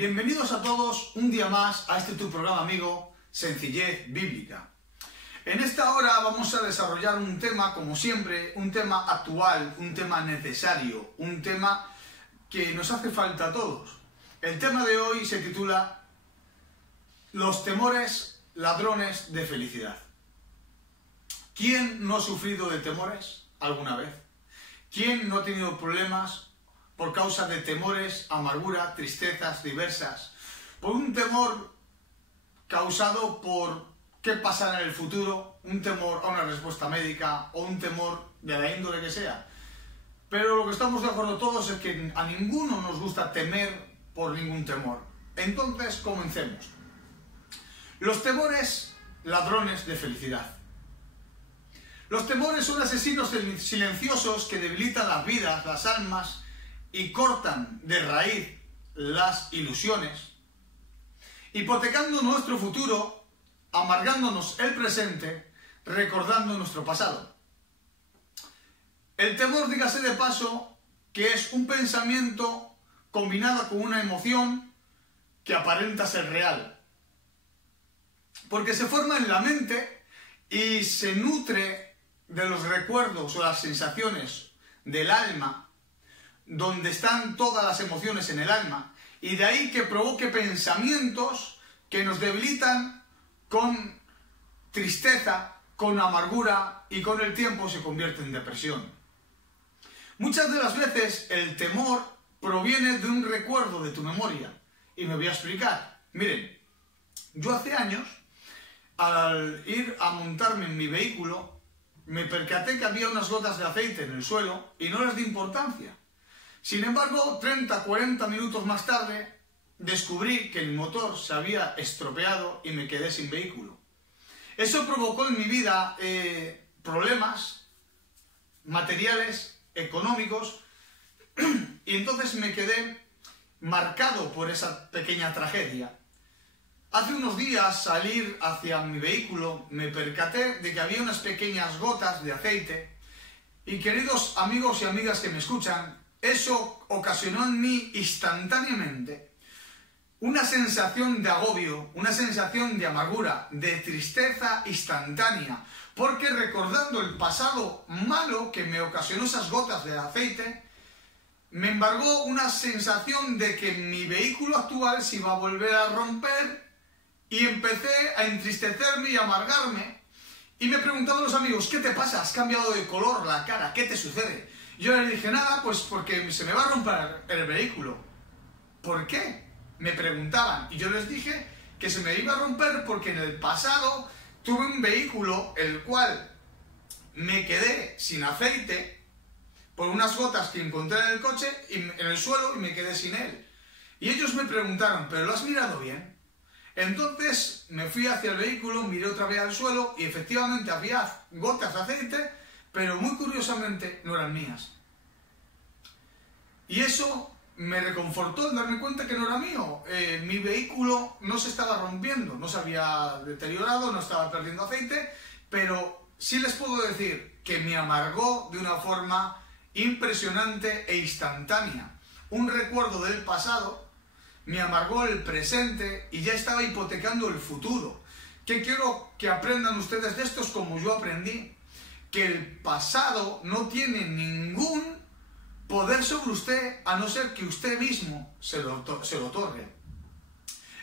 Bienvenidos a todos un día más a este tu programa amigo Sencillez Bíblica. En esta hora vamos a desarrollar un tema, como siempre, un tema actual, un tema necesario, un tema que nos hace falta a todos. El tema de hoy se titula Los temores ladrones de felicidad. ¿Quién no ha sufrido de temores alguna vez? ¿Quién no ha tenido problemas por causa de temores, amargura, tristezas diversas? Por un temor causado por qué pasará en el futuro, un temor a una respuesta médica o un temor de la índole que sea. Pero lo que estamos de acuerdo todos es que a ninguno nos gusta temer por ningún temor. Entonces, comencemos. Los temores ladrones de felicidad. Los temores son asesinos silenciosos que debilitan las vidas, las almas y cortan de raíz las ilusiones, hipotecando nuestro futuro, amargándonos el presente, recordando nuestro pasado. El temor, dígase de paso, que es un pensamiento combinado con una emoción que aparenta ser real, porque se forma en la mente y se nutre de los recuerdos o las sensaciones del alma, donde están todas las emociones en el alma, y de ahí que provoque pensamientos que nos debilitan con tristeza, con amargura, y con el tiempo se convierte en depresión. Muchas de las veces el temor proviene de un recuerdo de tu memoria, y me voy a explicar. Miren, yo hace años, al ir a montarme en mi vehículo, me percaté que había unas gotas de aceite en el suelo y no les di importancia. Sin embargo, 30-40 minutos más tarde, descubrí que el motor se había estropeado y me quedé sin vehículo. Eso provocó en mi vida problemas materiales, económicos, y entonces me quedé marcado por esa pequeña tragedia. Hace unos días, al ir hacia mi vehículo, me percaté de que había unas pequeñas gotas de aceite, y queridos amigos y amigas que me escuchan, eso ocasionó en mí instantáneamente una sensación de agobio, una sensación de amargura, de tristeza instantánea, porque recordando el pasado malo que me ocasionó esas gotas de aceite, me embargó una sensación de que mi vehículo actual se iba a volver a romper, y empecé a entristecerme y a amargarme, y me preguntaban los amigos, ¿qué te pasa? ¿Has cambiado de color la cara? ¿Qué te sucede? Yo les dije, nada, pues porque se me va a romper el vehículo. ¿Por qué? Me preguntaban, y yo les dije que se me iba a romper porque en el pasado tuve un vehículo el cual me quedé sin aceite por unas gotas que encontré en el coche, en el suelo, y me quedé sin él. Y ellos me preguntaron, ¿pero lo has mirado bien? Entonces me fui hacia el vehículo, miré otra vez al suelo y efectivamente había gotas de aceite, pero muy curiosamente no eran mías. Y eso me reconfortó en darme cuenta que no era mío. Mi vehículo no se estaba rompiendo, no se había deteriorado, no estaba perdiendo aceite, pero sí les puedo decir que me amargó de una forma impresionante e instantánea. Un recuerdo del pasado me amargó el presente y ya estaba hipotecando el futuro. ¿Qué quiero que aprendan ustedes de esto? Es como yo aprendí, que el pasado no tiene ningún poder sobre usted a no ser que usted mismo se lo otorgue.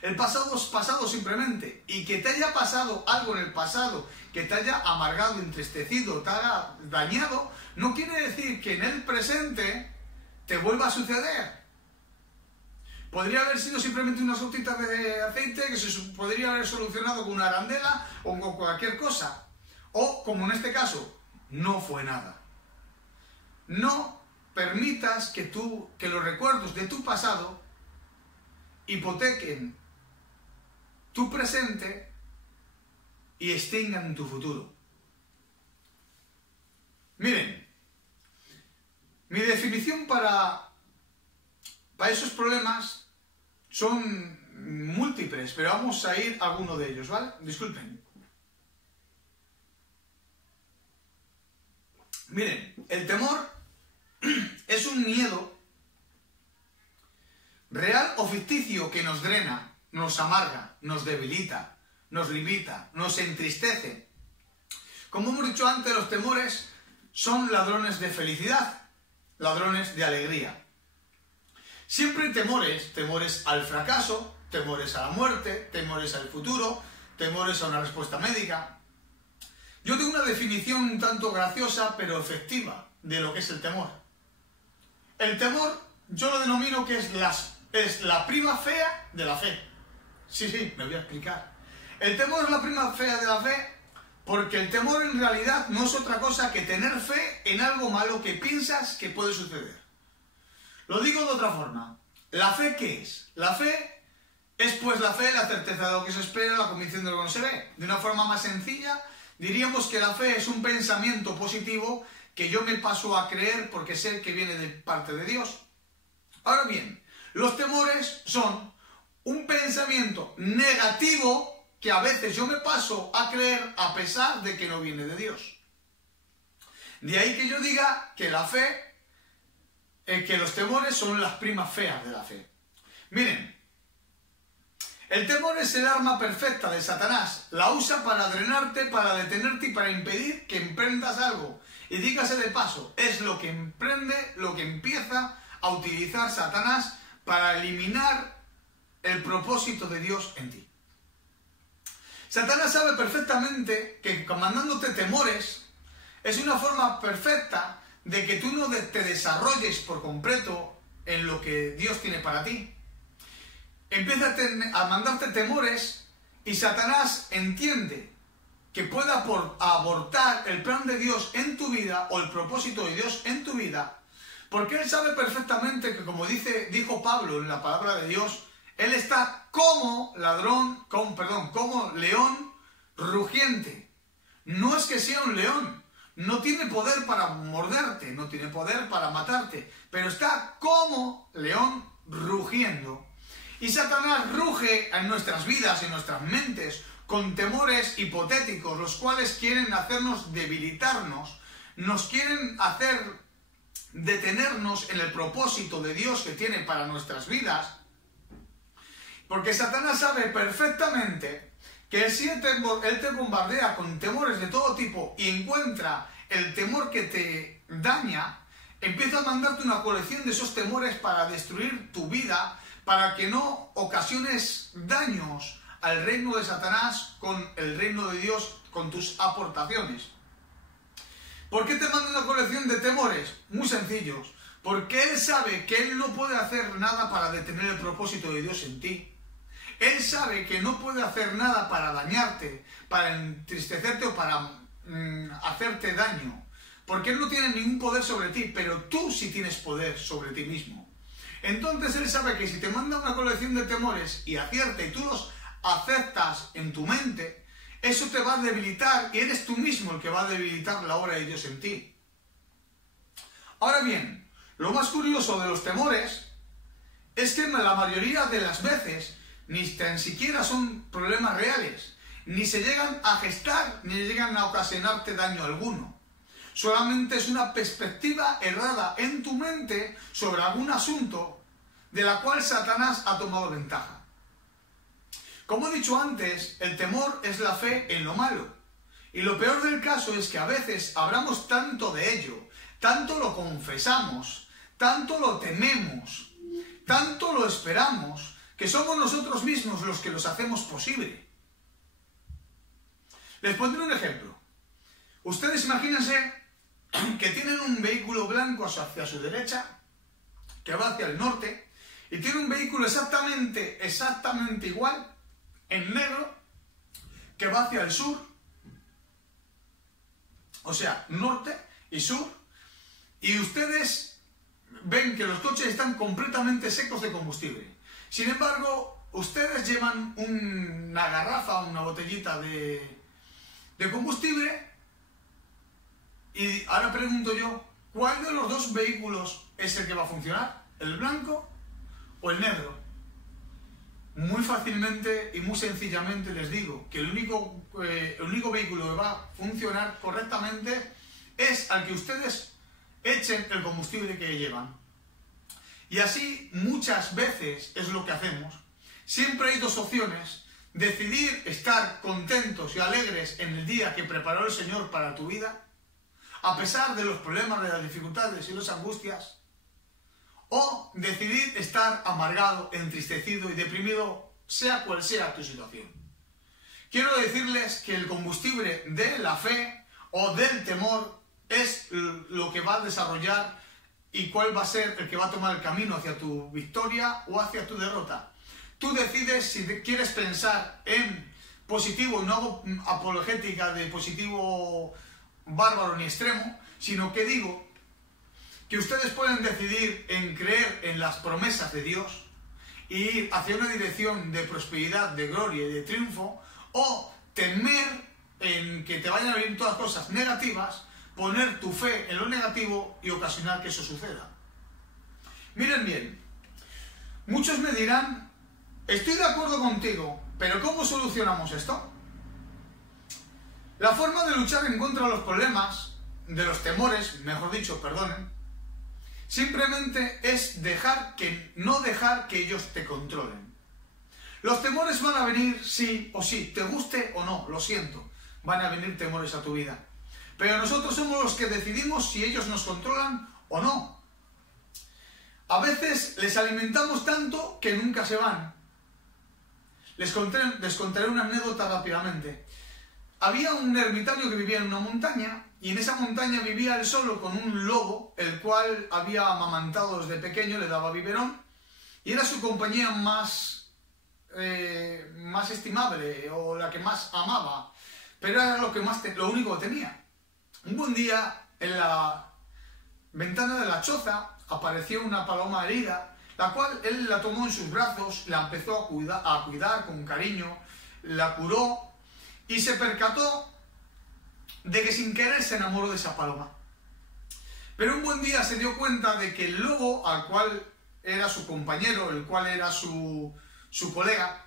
El pasado es pasado simplemente, y que te haya pasado algo en el pasado, que te haya amargado, entristecido, te haya dañado, no quiere decir que en el presente te vuelva a suceder. Podría haber sido simplemente unas gotitas de aceite que se podría haber solucionado con una arandela o con cualquier cosa. O, como en este caso, no fue nada. No permitas que los recuerdos de tu pasado hipotequen tu presente y extingan tu futuro. Miren, mi definición para esos problemas son múltiples, pero vamos a ir a alguno de ellos, ¿vale? Disculpen. Miren, el temor es un miedo real o algo ficticio que nos drena, nos amarga, nos debilita, nos limita, nos entristece. Como hemos dicho antes, los temores son ladrones de felicidad, ladrones de alegría. Siempre hay temores, temores al fracaso, temores a la muerte, temores al futuro, temores a una respuesta médica. Yo tengo una definición un tanto graciosa pero efectiva de lo que es el temor. El temor yo lo denomino que es la prima fea de la fe. Sí, me voy a explicar. El temor es la prima fea de la fe porque el temor en realidad no es otra cosa que tener fe en algo malo que piensas que puede suceder. Lo digo de otra forma. ¿La fe qué es? La fe es pues la fe, la certeza de lo que se espera, la convicción de lo que no se ve. De una forma más sencilla, diríamos que la fe es un pensamiento positivo que yo me paso a creer porque sé que viene de parte de Dios. Ahora bien, los temores son un pensamiento negativo que a veces yo me paso a creer a pesar de que no viene de Dios. De ahí que yo diga que la fe, que los temores son las primas feas de la fe. Miren, el temor es el arma perfecta de Satanás. La usa para drenarte, para detenerte y para impedir que emprendas algo. Y dígase de paso, es lo que empieza a utilizar Satanás para eliminar el propósito de Dios en ti. Satanás sabe perfectamente que mandándote temores es una forma perfecta de que tú no te desarrolles por completo en lo que Dios tiene para ti. Empieza a mandarte temores y Satanás entiende que pueda abortar el plan de Dios en tu vida o el propósito de Dios en tu vida, porque él sabe perfectamente que, como dijo Pablo en la palabra de Dios, él está como como león rugiente. No es que sea un león, no tiene poder para morderte, no tiene poder para matarte, pero está como león rugiendo. Y Satanás ruge en nuestras vidas, en nuestras mentes, con temores hipotéticos, los cuales quieren hacernos debilitarnos, nos quieren hacer detenernos en el propósito de Dios que tiene para nuestras vidas, porque Satanás sabe perfectamente que si él te bombardea con temores de todo tipo y encuentra el temor que te daña, empieza a mandarte una colección de esos temores para destruir tu vida, para que no ocasiones daños al reino de Satanás con el reino de Dios, con tus aportaciones. ¿Por qué te manda una colección de temores? Muy sencillos. Porque él sabe que él no puede hacer nada para detener el propósito de Dios en ti. Él sabe que no puede hacer nada para dañarte, para entristecerte o para hacerte daño. Porque él no tiene ningún poder sobre ti, pero tú sí tienes poder sobre ti mismo. Entonces él sabe que si te manda una colección de temores y acierta y tú los aceptas en tu mente, eso te va a debilitar y eres tú mismo el que va a debilitar la obra de Dios en ti. Ahora bien, lo más curioso de los temores es que la mayoría de las veces ni tan siquiera son problemas reales, ni se llegan a gestar, ni llegan a ocasionarte daño alguno. Solamente es una perspectiva errada en tu mente sobre algún asunto de la cual Satanás ha tomado ventaja. Como he dicho antes, el temor es la fe en lo malo. Y lo peor del caso es que a veces hablamos tanto de ello, tanto lo confesamos, tanto lo tememos, tanto lo esperamos, que somos nosotros mismos los que los hacemos posible. Les pondré un ejemplo. Ustedes imagínense que tienen un vehículo blanco hacia su derecha, que va hacia el norte, y tiene un vehículo exactamente igual, en negro, que va hacia el sur, o sea, norte y sur, y ustedes ven que los coches están completamente secos de combustible. Sin embargo, ustedes llevan una garrafa, una botellita de combustible, y ahora pregunto yo, ¿cuál de los dos vehículos es el que va a funcionar? ¿El blanco o el negro? Muy fácilmente y muy sencillamente les digo que el único vehículo que va a funcionar correctamente es al que ustedes echen el combustible que llevan. Y así muchas veces es lo que hacemos. Siempre hay dos opciones: decidir estar contentos y alegres en el día que preparó el Señor para tu vida, a pesar de los problemas, de las dificultades y las angustias, o decidir estar amargado, entristecido y deprimido, sea cual sea tu situación. Quiero decirles que el combustible de la fe o del temor es lo que va a desarrollar y cuál va a ser el que va a tomar el camino hacia tu victoria o hacia tu derrota. Tú decides si quieres pensar en positivo, y no hago apologética de positivo bárbaro ni extremo, sino que digo que ustedes pueden decidir en creer en las promesas de Dios y ir hacia una dirección de prosperidad, de gloria y de triunfo, o temer en que te vayan a venir todas cosas negativas, poner tu fe en lo negativo y ocasionar que eso suceda. Miren bien, muchos me dirán: estoy de acuerdo contigo, pero ¿cómo solucionamos esto? La forma de luchar en contra de los problemas, de los temores, mejor dicho, perdonen, simplemente es no dejar que ellos te controlen. Los temores van a venir sí o sí, te guste o no, lo siento, van a venir temores a tu vida. Pero nosotros somos los que decidimos si ellos nos controlan o no. A veces les alimentamos tanto que nunca se van. Les contaré una anécdota rápidamente. Había un ermitaño que vivía en una montaña, y en esa montaña vivía él solo con un lobo, el cual había amamantado desde pequeño, le daba biberón, y era su compañía más estimable, o la que más amaba, pero era lo único que tenía. Un buen día, en la ventana de la choza, apareció una paloma herida, la cual él la tomó en sus brazos, la empezó a cuidar con cariño, la curó, y se percató de que sin querer se enamoró de esa paloma. Pero un buen día se dio cuenta de que el lobo, al cual era su compañero, el cual era su colega,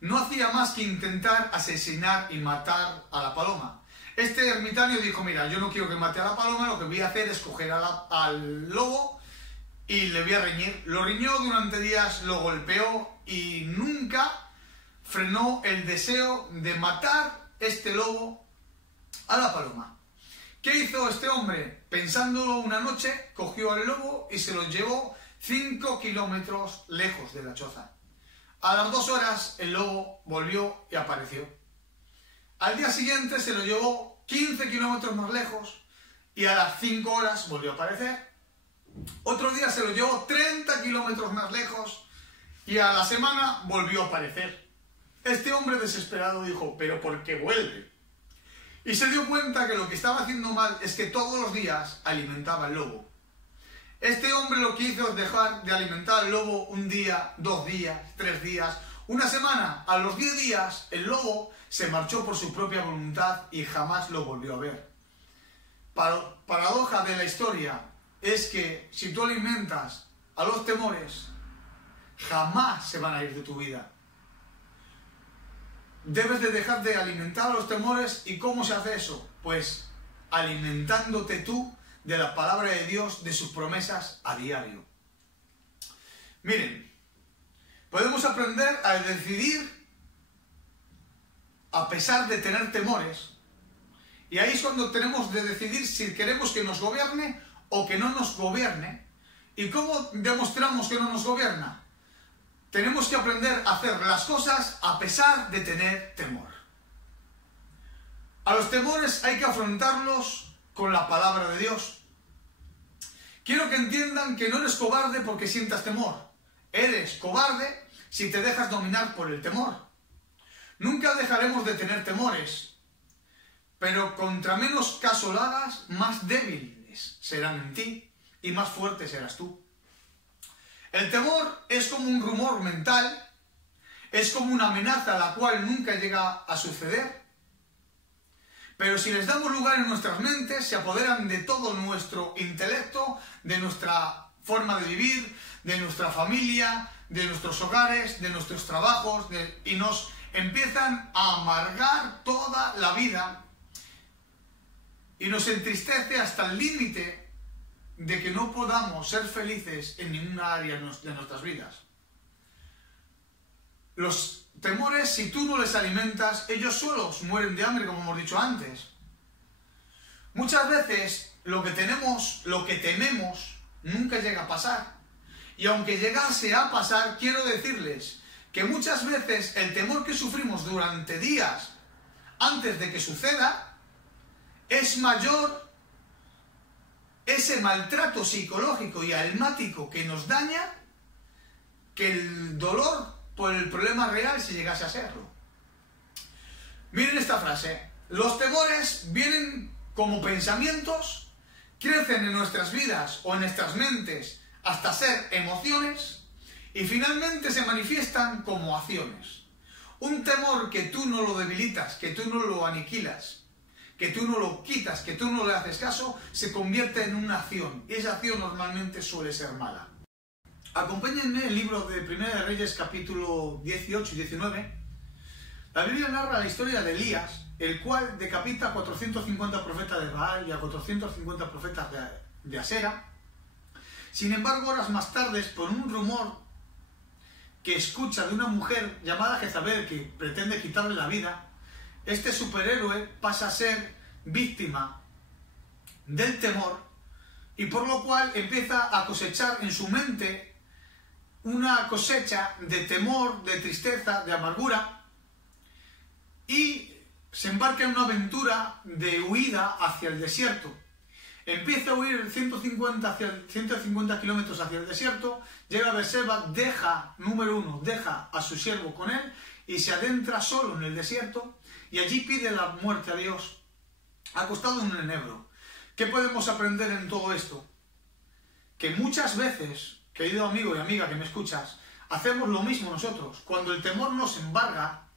no hacía más que intentar asesinar y matar a la paloma. Este ermitaño dijo: mira, yo no quiero que mate a la paloma, lo que voy a hacer es coger al lobo y le voy a reñir. Lo riñó durante días, lo golpeó y nunca frenó el deseo de matar este lobo a la paloma. ¿Qué hizo este hombre? Pensándolo una noche, cogió al lobo y se lo llevó 5 kilómetros lejos de la choza. A las 2 horas el lobo volvió y apareció. Al día siguiente se lo llevó 15 kilómetros más lejos y a las 5 horas volvió a aparecer. Otro día se lo llevó 30 kilómetros más lejos y a la semana volvió a aparecer. Este hombre desesperado dijo: ¿pero por qué vuelve? Y se dio cuenta que lo que estaba haciendo mal es que todos los días alimentaba al lobo. Este hombre lo que hizo es dejar de alimentar al lobo un día, 2 días, 3 días, una semana. A los 10 días el lobo se marchó por su propia voluntad y jamás lo volvió a ver. Paradoja de la historia es que si tú alimentas a los temores, jamás se van a ir de tu vida. Debes de dejar de alimentar a los temores. ¿Y cómo se hace eso? Pues alimentándote tú de la palabra de Dios, de sus promesas a diario. Miren, podemos aprender a decidir a pesar de tener temores, y ahí es cuando tenemos de decidir si queremos que nos gobierne o que no nos gobierne. ¿Y cómo demostramos que no nos gobierna? Tenemos que aprender a hacer las cosas a pesar de tener temor. A los temores hay que afrontarlos con la palabra de Dios. Quiero que entiendan que no eres cobarde porque sientas temor. Eres cobarde si te dejas dominar por el temor. Nunca dejaremos de tener temores, pero contra menos caso lo hagas, más débiles serán en ti y más fuerte serás tú. El temor es como un rumor mental, es como una amenaza la cual nunca llega a suceder. Pero si les damos lugar en nuestras mentes, se apoderan de todo nuestro intelecto, de nuestra forma de vivir, de nuestra familia, de nuestros hogares, de nuestros trabajos, y nos empiezan a amargar toda la vida y nos entristece hasta el límite de que no podamos ser felices en ninguna área de nuestras vidas. Los temores, si tú no les alimentas, ellos solos mueren de hambre, como hemos dicho antes. Muchas veces lo que tememos nunca llega a pasar. Y aunque llegase a pasar, quiero decirles que muchas veces el temor que sufrimos durante días antes de que suceda es mayor, ese maltrato psicológico y almático que nos daña, que el dolor por el problema real si llegase a serlo. Miren esta frase: los temores vienen como pensamientos, crecen en nuestras vidas o en nuestras mentes hasta ser emociones y finalmente se manifiestan como acciones. Un temor que tú no lo debilitas, que tú no lo aniquilas, que tú no lo quitas, que tú no le haces caso, se convierte en una acción, y esa acción normalmente suele ser mala. Acompáñenme el libro de Primera de Reyes, capítulo 18 y 19. La Biblia narra la historia de Elías, el cual decapita a 450 profetas de Baal y a 450 profetas de Asera. Sin embargo, horas más tarde, por un rumor que escucha de una mujer llamada Jezabel que pretende quitarle la vida, este superhéroe pasa a ser víctima del temor y por lo cual empieza a cosechar en su mente una cosecha de temor, de tristeza, de amargura, y se embarca en una aventura de huida hacia el desierto. Empieza a huir 150 kilómetros hacia el desierto, llega a Beerseba, deja a su siervo con él y se adentra solo en el desierto y allí pide la muerte a Dios, acostado en un enebro. ¿Qué podemos aprender en todo esto? Que muchas veces, querido amigo y amiga que me escuchas, hacemos lo mismo nosotros. Cuando el temor nos embarga,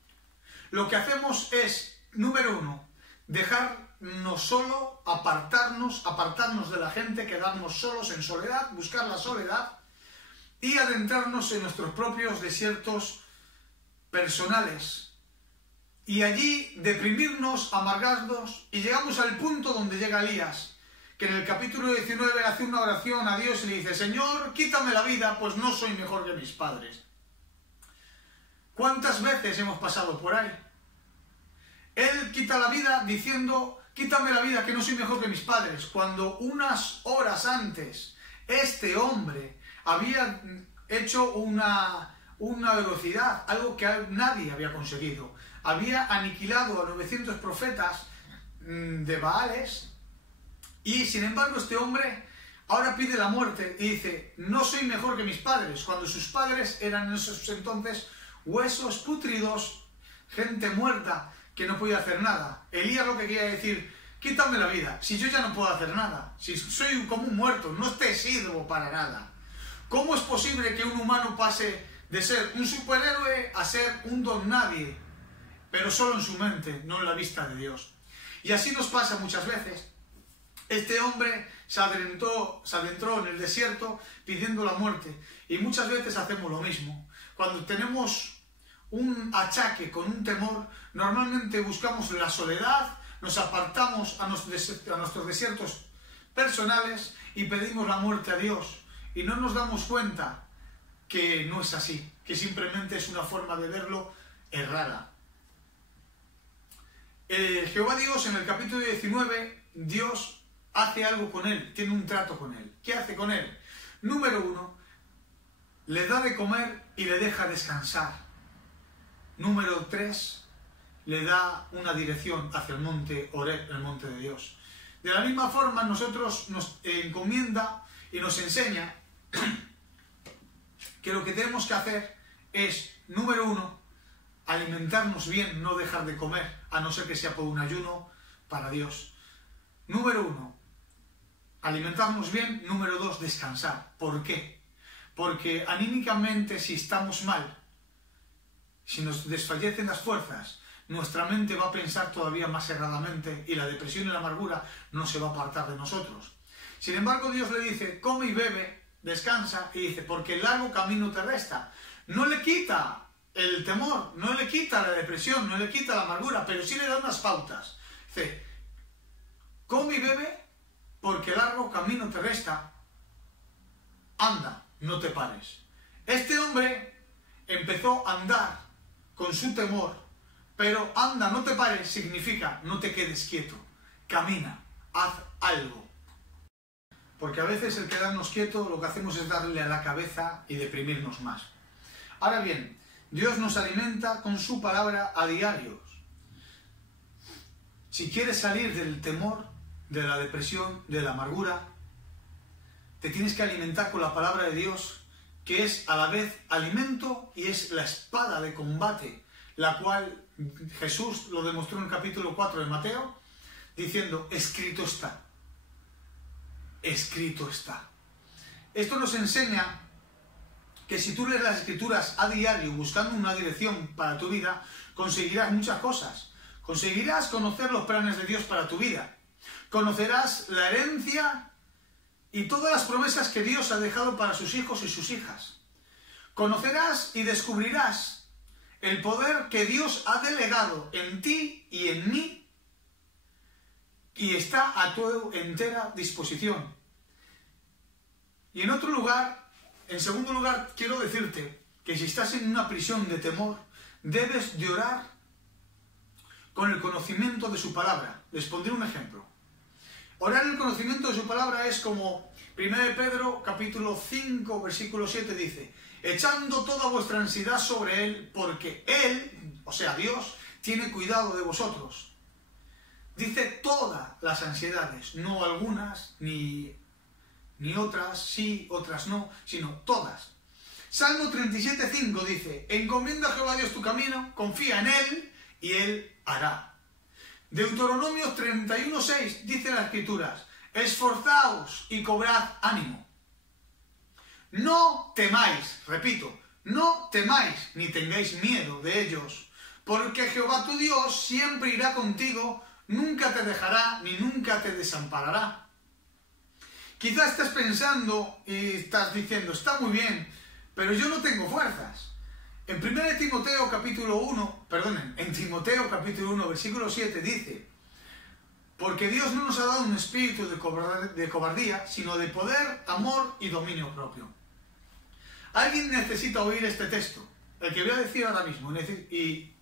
lo que hacemos es, número uno, dejarnos solo, apartarnos de la gente, quedarnos solos en soledad, buscar la soledad y adentrarnos en nuestros propios desiertos personales. Y allí deprimirnos, amargarnos, y llegamos al punto donde llega Elías, que en el capítulo 19 hace una oración a Dios y le dice: Señor, quítame la vida, pues no soy mejor que mis padres. ¿Cuántas veces hemos pasado por ahí? Él quita la vida diciendo: quítame la vida, que no soy mejor que mis padres, cuando unas horas antes este hombre había hecho una velocidad, algo que nadie había conseguido. Había aniquilado a 900 profetas de Baales, y sin embargo este hombre ahora pide la muerte y dice: no soy mejor que mis padres, cuando sus padres eran en esos entonces huesos pútridos, gente muerta que no podía hacer nada. Elías lo que quería decir: quítame la vida, si yo ya no puedo hacer nada, si soy como un muerto, no te sirvo para nada. ¿Cómo es posible que un humano pase de ser un superhéroe a ser un don nadie, pero solo en su mente, no en la vista de Dios? Y así nos pasa muchas veces. Este hombre se adentró en el desierto pidiendo la muerte, y muchas veces hacemos lo mismo. Cuando tenemos un achaque con un temor, normalmente buscamos la soledad, nos apartamos a nuestros desiertos personales y pedimos la muerte a Dios, y no nos damos cuenta que no es así, que simplemente es una forma de verlo errada. Jehová Dios, en el capítulo 19, Dios hace algo con él, tiene un trato con él. ¿Qué hace con él? Número uno, le da de comer y le deja descansar. Número 3, le da una dirección hacia el monte Horeb, el monte de Dios. De la misma forma, nosotros nos encomienda y nos enseña que lo que tenemos que hacer es, número 1, alimentarnos bien, no dejar de comer, a no ser que sea por un ayuno para Dios. Número 1, alimentarnos bien. Número 2, descansar. ¿Por qué? Porque anímicamente, si estamos mal, si nos desfallecen las fuerzas, nuestra mente va a pensar todavía más erradamente y la depresión y la amargura no se va a apartar de nosotros. Sin embargo, Dios le dice: come y bebe, descansa, y dice: porque el largo camino te resta. No le quita el temor, no le quita la depresión, no le quita la amargura, pero sí le da unas pautas. Dice: come y bebe, porque largo camino te resta, anda, no te pares. Este hombre empezó a andar con su temor, pero anda, no te pares significa no te quedes quieto, camina, haz algo. Porque a veces el quedarnos quietos lo que hacemos es darle a la cabeza y deprimirnos más. Ahora bien, Dios nos alimenta con su palabra a diario. Si quieres salir del temor, de la depresión, de la amargura, te tienes que alimentar con la palabra de Dios, que es a la vez alimento y es la espada de combate, la cual Jesús lo demostró en el capítulo 4 de Mateo, diciendo, escrito está. Escrito está. Esto nos enseña que si tú lees las Escrituras a diario buscando una dirección para tu vida, conseguirás muchas cosas. Conseguirás conocer los planes de Dios para tu vida. Conocerás la herencia y todas las promesas que Dios ha dejado para sus hijos y sus hijas. Conocerás y descubrirás el poder que Dios ha delegado en ti y en mí y está a tu entera disposición. Y en otro lugar, en segundo lugar, quiero decirte que si estás en una prisión de temor, debes de orar con el conocimiento de su palabra. Les pondré un ejemplo. Orar en el conocimiento de su palabra es como 1 Pedro capítulo 5 versículo 7 dice, echando toda vuestra ansiedad sobre Él, porque Él, o sea Dios, tiene cuidado de vosotros. Dice todas las ansiedades, no algunas, ni otras sí, otras no, sino todas. Salmo 37:5 dice, encomienda a Jehová Dios tu camino, confía en Él y Él hará. Deuteronomio 31:6 dice en las Escrituras, esforzaos y cobrad ánimo. No temáis, repito, no temáis ni tengáis miedo de ellos, porque Jehová tu Dios siempre irá contigo, nunca te dejará ni nunca te desamparará. Quizás estás pensando y estás diciendo, está muy bien, pero yo no tengo fuerzas. En Timoteo capítulo 1, en Timoteo capítulo 1, versículo 7 dice, porque Dios no nos ha dado un espíritu de cobardía, sino de poder, amor y dominio propio. Alguien necesita oír este texto, el que voy a decir ahora mismo, y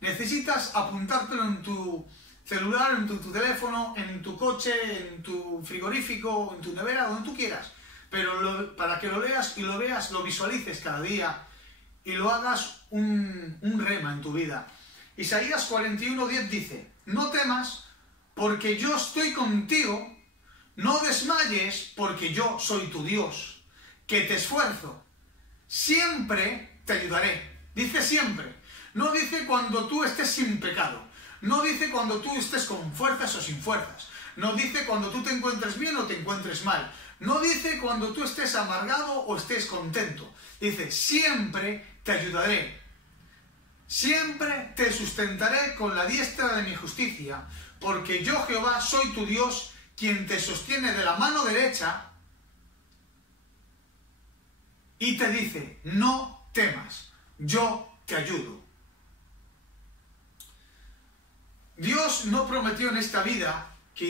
necesitas apuntártelo en tu celular, en tu teléfono, en tu coche, en tu frigorífico, en tu nevera, donde tú quieras, pero para que lo leas y lo veas, lo visualices cada día y lo hagas un rema en tu vida. Isaías 41:10 dice, no temas porque yo estoy contigo, no desmayes porque yo soy tu Dios, que te esfuerzo, siempre te ayudaré. Dice siempre, no dice cuando tú estés sin pecado, no dice cuando tú estés con fuerzas o sin fuerzas, no dice cuando tú te encuentres bien o te encuentres mal, no dice cuando tú estés amargado o estés contento, dice siempre te ayudaré, siempre te sustentaré con la diestra de mi justicia, porque yo Jehová soy tu Dios, quien te sostiene de la mano derecha y te dice, no temas, yo te ayudo. Dios no prometió en esta vida que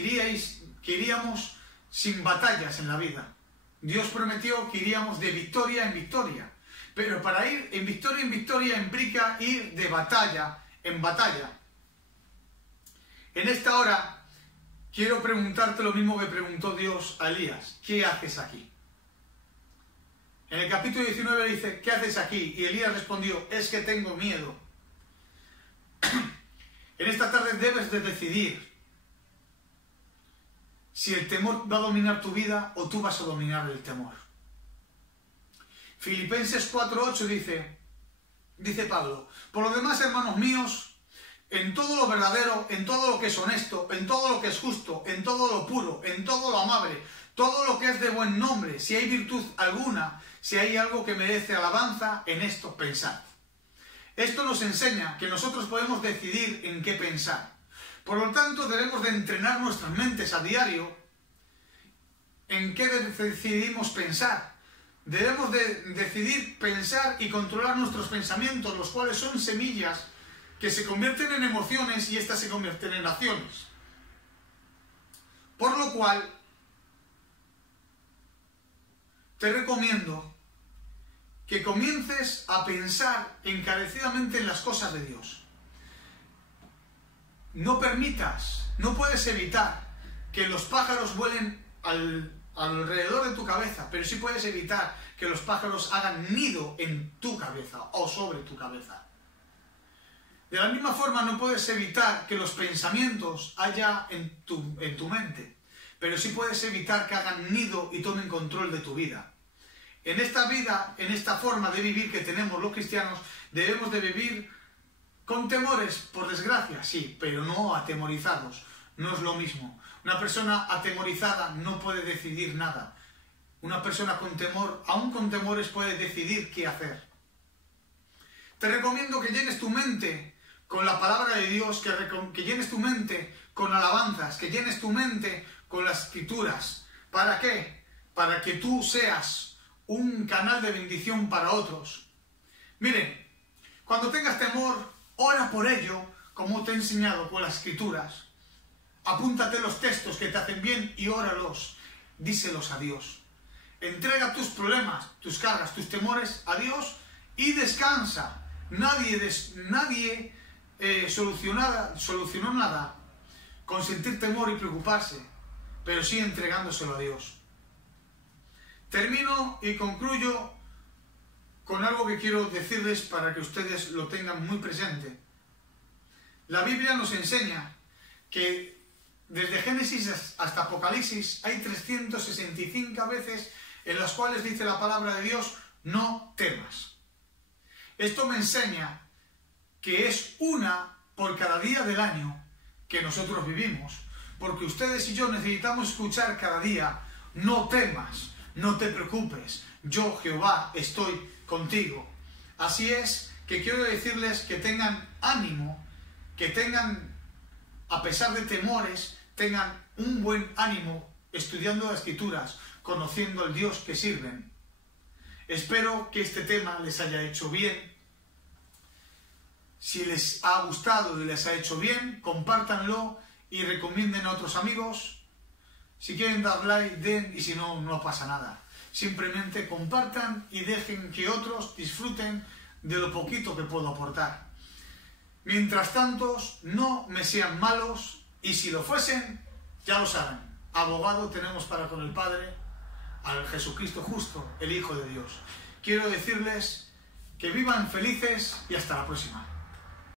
iríamos sin batallas en la vida. Dios prometió que iríamos de victoria en victoria. Pero para ir en victoria implica ir de batalla en batalla. En esta hora quiero preguntarte lo mismo que preguntó Dios a Elías. ¿Qué haces aquí? En el capítulo 19 dice, ¿qué haces aquí? Y Elías respondió, es que tengo miedo. En esta tarde debes de decidir si el temor va a dominar tu vida o tú vas a dominar el temor. Filipenses 4:8 dice Pablo, por lo demás, hermanos míos, en todo lo verdadero, en todo lo que es honesto, en todo lo que es justo, en todo lo puro, en todo lo amable, todo lo que es de buen nombre, si hay virtud alguna, si hay algo que merece alabanza, en esto pensad. Esto nos enseña que nosotros podemos decidir en qué pensar. Por lo tanto, debemos de entrenar nuestras mentes a diario en qué decidimos pensar. Debemos de decidir pensar y controlar nuestros pensamientos, los cuales son semillas que se convierten en emociones y estas se convierten en acciones. Por lo cual, te recomiendo que comiences a pensar encarecidamente en las cosas de Dios. No puedes evitar que los pájaros vuelen alrededor de tu cabeza, pero sí puedes evitar que los pájaros hagan nido en tu cabeza o sobre tu cabeza. De la misma forma no puedes evitar que los pensamientos haya en tu mente, pero sí puedes evitar que hagan nido y tomen control de tu vida. En esta vida, en esta forma de vivir que tenemos los cristianos, debemos de vivir con temores, por desgracia, sí, pero no atemorizados. No es lo mismo. Una persona atemorizada no puede decidir nada. Una persona con temor, aún con temores, puede decidir qué hacer. Te recomiendo que llenes tu mente con la palabra de Dios, que llenes tu mente con alabanzas, que llenes tu mente con las escrituras. ¿Para qué? Para que tú seas un canal de bendición para otros. Miren, cuando tengas temor, ora por ello, como te he enseñado con las escrituras. Apúntate los textos que te hacen bien y óralos. Díselos a Dios. Entrega tus problemas, tus cargas, tus temores a Dios y descansa. Nadie solucionó nada con sentir temor y preocuparse, pero sí entregándoselo a Dios. Termino y concluyo con algo que quiero decirles para que ustedes lo tengan muy presente. La Biblia nos enseña que desde Génesis hasta Apocalipsis hay 365 veces en las cuales dice la palabra de Dios, no temas. Esto me enseña que es una por cada día del año que nosotros vivimos, porque ustedes y yo necesitamos escuchar cada día, no temas, no te preocupes, yo Jehová estoy contigo. Así es que quiero decirles que tengan ánimo, que tengan, a pesar de temores, tengan un buen ánimo estudiando las escrituras, conociendo al Dios que sirven. Espero que este tema les haya hecho bien. Si les ha gustado y les ha hecho bien, compártanlo y recomienden a otros amigos. Si quieren dar like, den, y si no, no pasa nada. Simplemente compartan y dejen que otros disfruten de lo poquito que puedo aportar. Mientras tanto, no me sean malos, y si lo fuesen, ya lo saben. Abogado tenemos para con el Padre, al Jesucristo justo, el Hijo de Dios. Quiero decirles que vivan felices y hasta la próxima.